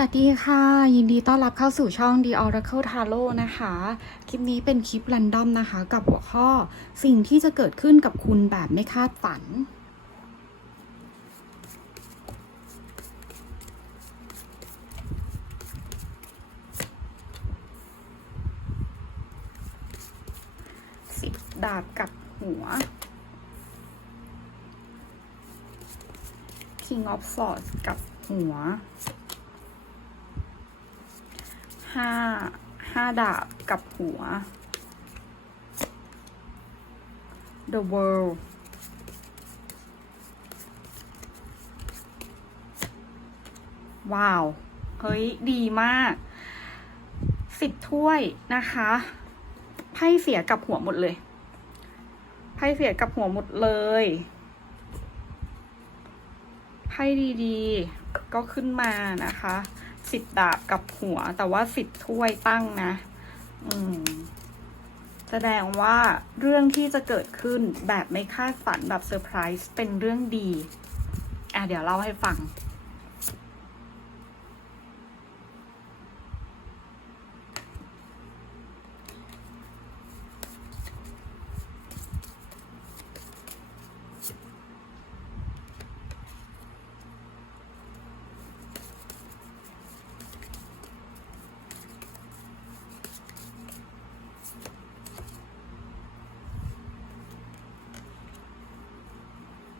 วัสดีค่ะ ยินดีต้อนรับเข้าสู่ช่อง The Oracle Tarot นะคะ คลิปนี้เป็นคลิป r รนดอมนะคะ กับหัวข้อสิ่งที่จะเกิดขึ้นกับคุณแบบไม่คาดฝัน สิบดาบกับหัว King of Swords กับหัว ห้าห้าดาบกับหัว The World ว้าว เฮ้ย ดีมากสิบถ้วยนะคะไพ่เสียกับหัวหมดเลยไพ่เสียกับหัวหมดเลยไพ่ดีๆ ก็ขึ้นมานะคะ สิบดาบกับหัว แต่ว่าสิบถ้วยตั้งนะ อืม แสดงว่าเรื่องที่จะเกิดขึ้นแบบไม่คาดฝันแบบเซอร์ไพรส์เป็นเรื่องดี อะเดี๋ยวเล่าให้ฟัง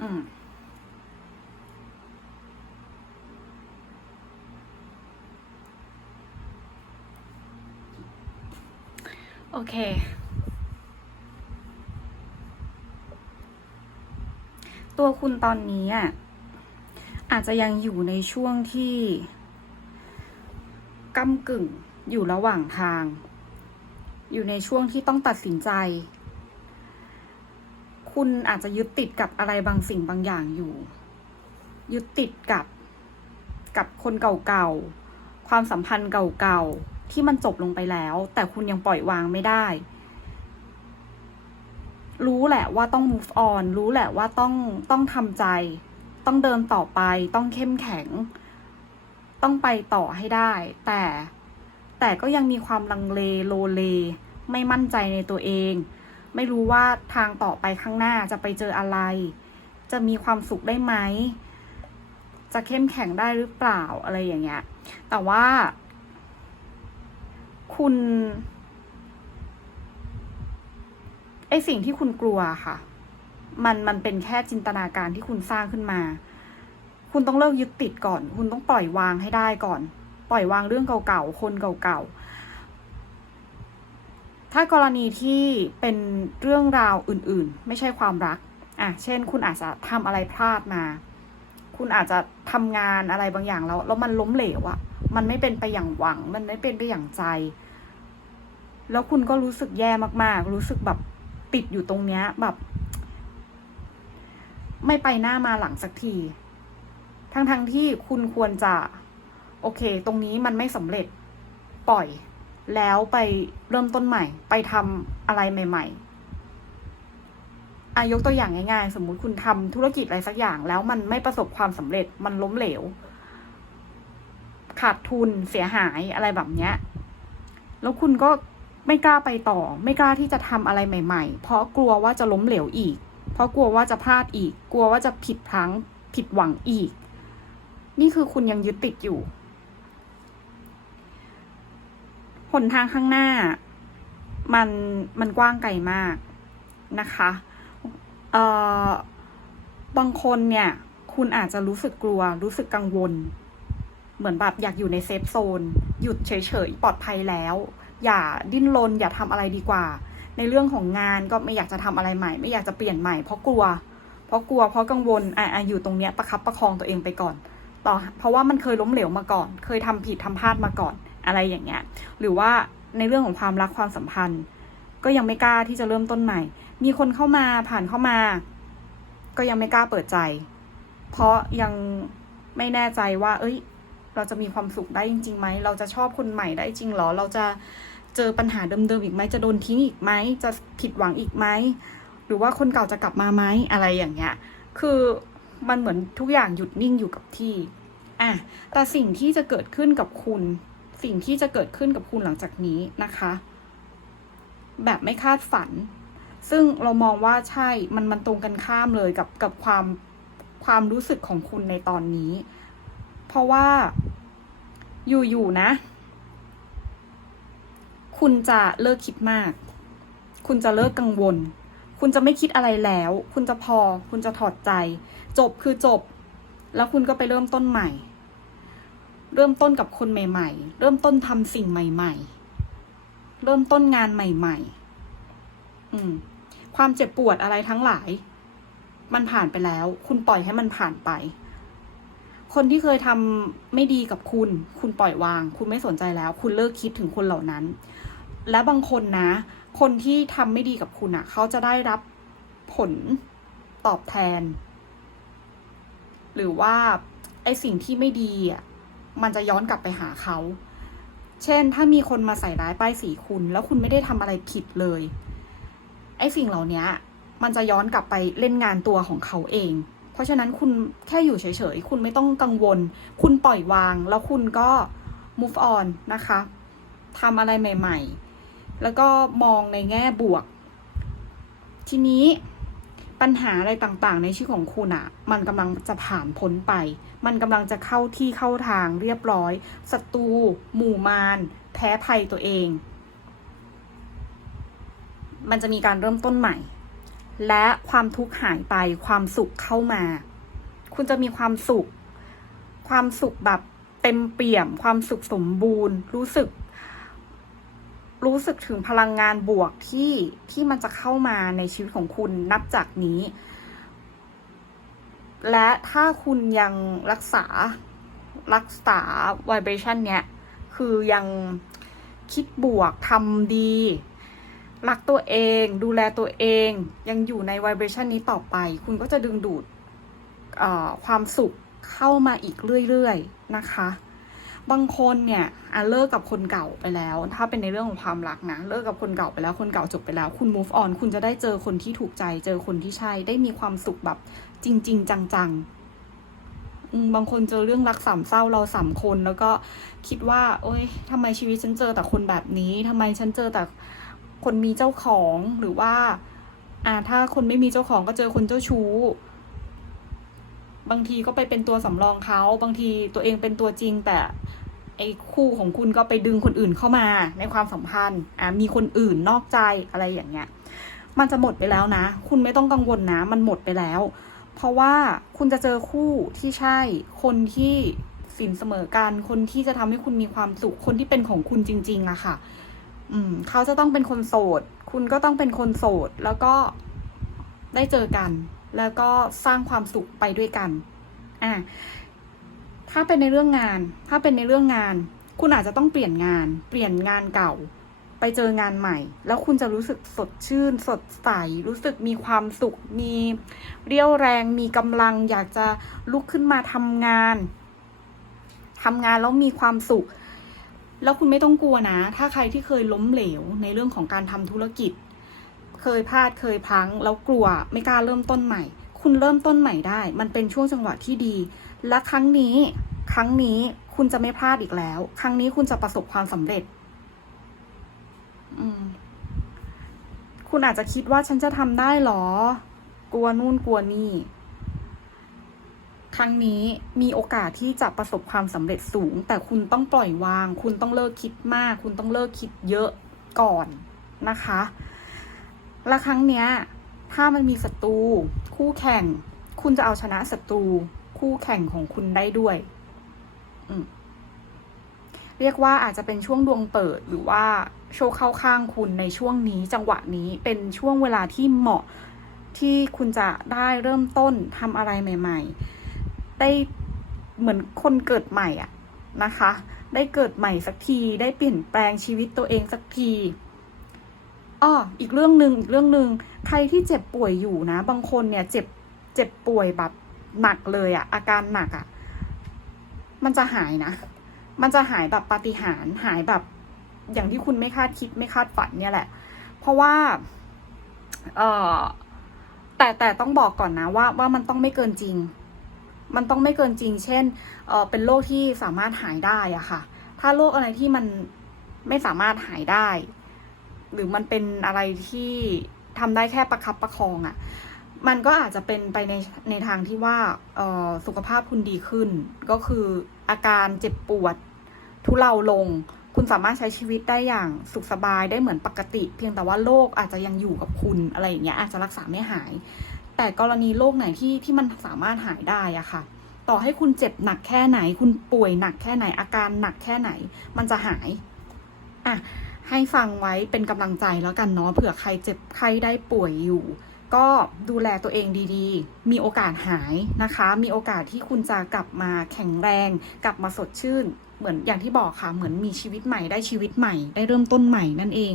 อืม โอเค ตัวคุณตอนนี้อะอาจจะยังอยู่ในช่วงที่ก้ากึ่งอยู่ระหว่างทาง อยู่ในช่วงที่ต้องตัดสินใจ คุณอาจจะยึดติดกับอะไรบางสิ่งบางอย่างอยู่ ยึดติดกับกับคนเก่าๆ ความสัมพันธ์เก่าๆ ที่มันจบลงไปแล้ว แต่คุณยังปล่อยวางไม่ได้ รู้แหละว่าต้อง move on รู้แหละว่าต้องต้องทำใจ ต้องเดินต่อไป ต้องเข้มแข็ง ต้องไปต่อให้ได้ แต่แต่ก็ยังมีความลังเลโลเล ไม่มั่นใจในตัวเอง ไม่รู้ว่าทางต่อไปข้างหน้าจะไปเจออะไร จะมีความสุขได้ไหมจะเข้มแข็งได้หรือเปล่าอะไรอย่างเงี้ย แต่ว่า คุณ ไอสิ่งที่คุณกลัวค่ะ มันมันเป็นแค่จินตนาการที่คุณสร้างขึ้นมา คุณต้องเลิกยึดติดก่อน คุณต้องปล่อยวางให้ได้ก่อน ปล่อยวางเรื่องเก่าๆ คนเก่าๆ ถ้ากรณีที่เป็นเรื่องราวอื่นๆ ไม่ใช่ความรัก อะ เช่น คุณอาจจะทำอะไรพลาดมา คุณอาจจะทำงานอะไรบางอย่างแล้วแล้วมันล้มเหลวอะ มันไม่เป็นไปอย่างหวัง มันไม่เป็นไปอย่างใจ แล้วคุณก็รู้สึกแย่มากๆ รู้สึกแบบติดอยู่ตรงเนี้ย แบบ ไม่ไปหน้ามาหลังสักที ทั้งๆทที่คุณควรจะ โอเค ตรงนี้มันไม่สำเร็จปล่อย แล้วไปเริ่มต้นใหม่ ไปทำอะไรใหม่ ๆอายกตัวอย่างง่ายๆ สมมุติคุณทำธุรกิจอะไรสักอย่างแล้วมันไม่ประสบความสำเร็จมันล้มเหลว ขาดทุนเสียหายอะไรแบบเนี้ย แล้วคุณก็ไม่กล้าไปต่อ ไม่กล้าที่จะทำอะไรใหม่ ๆ เพราะกลัวว่าจะล้มเหลวอีก เพราะกลัวว่าจะพลาดอีก กลัวว่าจะผิดพลั้งผิดหวังอีก นี่คือคุณยังยึดติดอยู่หนทางข้างหน้า มันมันกว้างไกลมากนะคะเอ่อบางคนเนี่ย คุณอาจจะรู้สึกกลัว รู้สึกกังวล เหมือนแบบอยากอยู่ในเซฟโซน หยุดเฉยๆ ปลอดภัยแล้ว อย่าดิ้นรนอย่าทำอะไรดีกว่า ในเรื่องของงานก็ไม่อยากจะทำอะไรใหม่ ไม่อยากจะเปลี่ยนใหม่เพราะกลัว เพราะกลัวเพราะกังวลอะอะอยู่ตรงเนี้ยประคับประคองตัวเองไปก่อนต่อเพราะว่ามันเคยล้มเหลวมาก่อน เคยทำผิดทำพลาดมาก่อนอะไรอย่างเงี้ย หรือว่าในเรื่องของความรักความสัมพันธ์ ก็ยังไม่กล้าที่จะเริ่มต้นใหม่ มีคนเข้ามาผ่านเข้ามา ก็ยังไม่กล้าเปิดใจ เพราะยังไม่แน่ใจว่า เอ้ย เราจะมีความสุขได้จริงๆไหม เราจะชอบคนใหม่ได้จริงเหรอ เราจะเจอปัญหาเดิมๆอีกไหม จะโดนทิ้งอีกไหม จะผิดหวังอีกไหม หรือว่าคนเก่าจะกลับมาไหมอะไรอย่างเงี้ย คือมันเหมือนทุกอย่างหยุดนิ่งอยู่กับที่ อะ แต่สิ่งที่จะเกิดขึ้นกับคุณ สิ่งที่จะเกิดขึ้นกับคุณหลังจากนี้นะคะ แบบไม่คาดฝัน ซึ่งเรามองว่าใช่ มันมันตรงกันข้ามเลยกับกับความความรู้สึกของคุณในตอนนี้ เพราะว่าอยู่ๆนะ คุณจะเลิกคิดมาก คุณจะเลิกกังวล คุณจะไม่คิดอะไรแล้ว คุณจะพอ คุณจะถอดใจ จบคือจบ แล้วคุณก็ไปเริ่มต้นใหม่ เริ่มต้นกับคนใหม่ ๆ เริ่มต้นทำสิ่งใหม่ ๆ เริ่มต้นงานใหม่ ๆ อืม ความเจ็บปวดอะไรทั้งหลาย มันผ่านไปแล้ว คุณปล่อยให้มันผ่านไป คนที่เคยทำไม่ดีกับคุณ คุณปล่อยวาง คุณไม่สนใจแล้ว คุณเลิกคิดถึงคนเหล่านั้น และบางคนนะ คนที่ทำไม่ดีกับคุณอะ่ะ เขาจะได้รับผลตอบแทน หรือว่าไอสิ่งที่ไม่ดีอะมันจะย้อนกลับไปหาเขา เช่น ถ้ามีคนมาใส่ร้ายป้ายสีคุณ แล้วคุณไม่ได้ทำอะไรผิดเลย ไอสิ่งเหล่านี้มันจะย้อนกลับไปเล่นงานตัวของเขาเอง เพราะฉะนั้นคุณแค่อยู่เฉยๆ คุณไม่ต้องกังวล คุณปล่อยวาง แล้วคุณก็ move on นะคะทำอะไรใหม่ ๆ แล้วก็มองในแง่บวก ทีนี้ปัญหาอะไรต่างๆ ในชีวิตของคุณอะมันกำลังจะผ่านพ้นไป มันกำลังจะเข้าที่เข้าทางเรียบร้อยศัตรูหมู่มารแพ้ภัยตัวเอง มันจะมีการเริ่มต้นใหม่ และความทุกข์หายไปความสุขเข้ามา คุณจะมีความสุข ความสุขแบบเต็มเปี่ยม ความสุขสมบูรณ์ รู้สึก รู้สึกถึงพลังงานบวกที่ที่มันจะเข้ามาในชีวิตของคุณนับจากนี้ และถ้าคุณยังรักษารักษา vibration เนี้ย คือยังคิดบวกทำดี รักตัวเอง ดูแลตัวเอง ยังอยู่ใน vibration นี้ต่อไป คุณก็จะดึงดูดความสุขเข้ามาอีกเรื่อยๆนะคะ บางคนเนี่ยอะเลิกกับคนเก่าไปแล้ว ถ้าเป็นในเรื่องของความรักนะ เลิกกับคนเก่าไปแล้ว คนเก่าจบไปแล้ว คุณ move on คุณจะได้เจอคนที่ถูกใจ เจอคนที่ใช่ ได้มีความสุขแบบจริง ๆ จังๆ บางคนเจอเรื่องรักสามเศร้าเราสามคน แล้วก็คิดว่า โอ๊ยทำไมชีวิตฉันเจอแต่คนแบบนี้ทำไมฉันเจอแต่ คนมีเจ้าของหรือว่าอ่าถ้าคนไม่มีเจ้าของก็เจอคนเจ้าชู้ บางทีก็ไปเป็นตัวสำรองเขาบางทีตัวเองเป็นตัวจริง แต่ไอ้คู่ของคุณก็ไปดึงคนอื่นเข้ามาในความสัมพันธ์อ่ามีคนอื่นนอกใจอะไรอย่างเงี้ย มันจะหมดไปแล้วนะ คุณไม่ต้องกังวลนะ มันหมดไปแล้ว เพราะว่าคุณจะเจอคู่ที่ใช่ คนที่สินเสมอกัน คนที่จะทำให้คุณมีความสุข คนที่เป็นของคุณจริง ๆอะค่ะ อืม เขาจะต้องเป็นคนโสด คุณก็ต้องเป็นคนโสด แล้วก็ได้เจอกัน แล้วก็สร้างความสุขไปด้วยกัน อะถ้าเป็นในเรื่องงาน ถ้าเป็นในเรื่องงาน คุณอาจจะต้องเปลี่ยนงาน เปลี่ยนงานเก่า ไปเจองานใหม่ แล้วคุณจะรู้สึกสดชื่น สดใส รู้สึกมีความสุข มีเรี่ยวแรง มีกำลัง อยากจะลุกขึ้นมาทำงานทำงานแล้วมีความสุข แล้วคุณไม่ต้องกลัวนะ ถ้าใครที่เคยล้มเหลวในเรื่องของการทำธุรกิจ เคยพลาดเคยพัง แล้วกลัวไม่กล้าเริ่มต้นใหม่ คุณเริ่มต้นใหม่ได้ มันเป็นช่วงจังหวะที่ดี และครั้งนี้ ครั้งนี้คุณจะไม่พลาดอีกแล้ว ครั้งนี้คุณจะประสบความสำเร็จ อืมคุณอาจจะคิดว่าฉันจะทำได้หรอ กลัวนู่นกลัวนี่ ครั้งนี้มีโอกาสที่จะประสบความสำเร็จสูง แต่คุณต้องปล่อยวาง คุณต้องเลิกคิดมาก คุณต้องเลิกคิดเยอะก่อนนะคะ และครั้งเนี้ยถ้ามันมีศัตรูคู่แข่ง คุณจะเอาชนะศัตรูคู่แข่งของคุณได้ด้วยเรียกว่าอาจจะเป็นช่วงดวงเปิดหรือว่าโชคเข้าข้างคุณในช่วงนี้จังหวะนี้เป็นช่วงเวลาที่เหมาะที่คุณจะได้เริ่มต้นทำอะไรใหม่ ๆ ได้เหมือนคนเกิดใหม่อะนะคะ ได้เกิดใหม่สักทีได้เปลี่ยนแปลงชีวิตตัวเองสักทีอ้ออีกเรื่องหนึ่งอีกเรื่องหนึ่งใครที่เจ็บป่วยอยู่นะ บางคนเนี่ยเจ็บเจ็บป่วยแบบหนักเลยอะอาการหนักอะมันจะหายนะ มันจะหายแบบปาฏิหาริย์หายแบบอย่างที่คุณไม่คาดคิดไม่คาดฝันเนี่ยแหละ เพราะว่า เออแต่แต่ต้องบอกก่อนนะว่าว่ามันต้องไม่เกินจริง มันต้องไม่เกินจริง เช่นเเป็นโรคที่สามารถหายได้อะค่ะ ถ้าโรคอะไรที่มันไม่สามารถหายได้ หรือมันเป็นอะไรที่ทำได้แค่ประคับประคองอะมันก็อาจจะเป็นไปในในทางที่ว่าสุขภาพคุณดีขึ้น ก็คืออาการเจ็บปวด ทุเลาลง คุณสามารถใช้ชีวิตได้อย่างสุขสบายได้เหมือนปกติ เพียงแต่ว่าโรคอาจจะยังอยู่กับคุณอะไรอย่างเงี้ยอาจจะรักษาไม่หาย แต่กรณีโรคไหนที่ที่มันสามารถหายได้อะค่ะ ต่อให้คุณเจ็บหนักแค่ไหน คุณป่วยหนักแค่ไหนอาการหนักแค่ไหน มันจะหายอะให้ฟังไว้เป็นกำลังใจแล้วกันเนาะเผื่อใครเจ็บใครได้ป่วยอยู่ ก็ดูแลตัวเองดีๆ มีโอกาสหายนะคะ มีโอกาสที่คุณจะกลับมาแข็งแรง กลับมาสดชื่น เหมือนอย่างที่บอกค่ะเหมือนมีชีวิตใหม่ได้ชีวิตใหม่ ได้เริ่มต้นใหม่นั่นเอง